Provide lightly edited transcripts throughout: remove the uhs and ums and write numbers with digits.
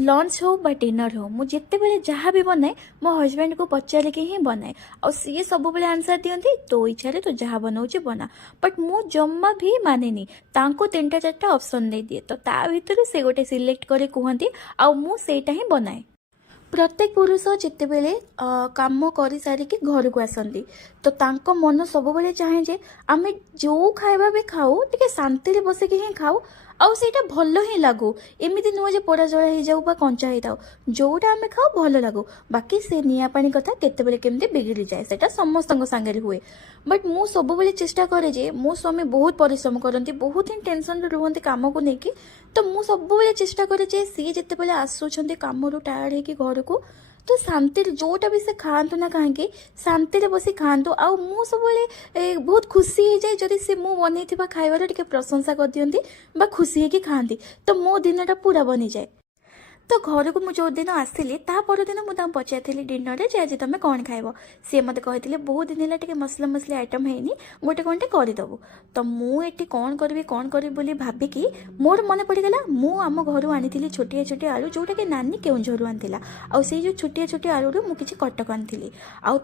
Lunch हो बा dinner हो मु जिते बेले जहाँ भी बनाए मो हस्बैंड को पचारिक ही बनाए और सी सब बेले आंसर दियंती तो इच्छा तो जहाँ बनाऊे बना बट मु जम्मा भी मानेनी तांको 3-4टा ऑप्शन दे दिए तो ता भीतर से गोटे सिलेक्ट करे कहती आ मु सेटा ही बनाए। प्रत्येक पुरुष जितेबले काम कर सारिकी घर को आसती तो तांको मन सब बेले चाहे जे आमे जो खाଇବା भी खाऊ टे शांति बसिक ही खाऊ आउ सेटा भल ही लागू एमती नुह जे पोड़ा जड़ा हो जाऊ कंचा हो जोटा आम खाऊ भल लागू बाकी से निया पानी कथा केते केमती बिगड़ी जाए सेटा समस्त सांगे हुए बट मु सब बेले चेष्टा करे जे मो स्वामी बहुत परिश्रम करती बहुत ही टेंशन रुहति काम को लेकिन तो मु सब बेले चेष्टा करे जे सी जिते बेले आसुंच काम टायर्ड होगी घर को तो शांति जोटा भी से खातु ना कहीं शांति बसी खातु आ मु सब बहुत खुशी हो जाए जदि से मु बन खाइबार टे प्रशंसा कर दियंती बा खुशी होगी खाती तो मो दिनटा पूरा बनी जाए। तो घर को मुझे दिन आसली दिन मुझे पचारि डिनर जे आज तुम कौन खाइब सी मत कहते बहुत दिन है मसला मसली आइटम है गोटे कौन करदेबू तो मुझे कौन करी बोली भाविकी मोर मन पड़गला मु आम घर आनी छोटिया छोटिया आलू जोटा कि नानी केउझर आनी आउ से जो छोटिया छोटिया आलू मुझे कटक आनी आउ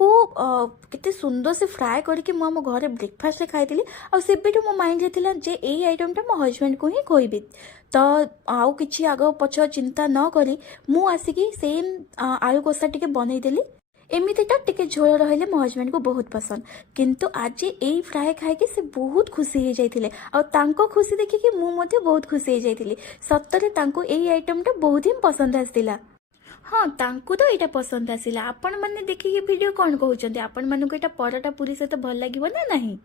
केते सुंदर से फ्राए करके आम घर ब्रेकफास्ट खाई आउ मो माइंड रे जे यही आइटमटा मो हस्बैंड को ही खोबी तो आउ किछि आग पछ चिंता न करी मु आसिकी सेम आलू कषा टिके बनईदेली एमितिटा टिके झोल रहिले मो हस्बैंड को बहुत पसंद किंतु आज यही फ्राए खाई से बहुत खुशी हो जाइथिले आ तांको खुशी देखिकी मु मध्य बहुत खुशी हो जाइथिली सत्तरे तांको एही आइटमटा बहुत ही पसंद आसिला। हाँ तांको तो यहाँ पसंद आसिला आपण माने देखिकी वीडियो कौन कहउचंती आपण मानकु एटा परोटा पूरी सहित भल लागिबो ना नहीं।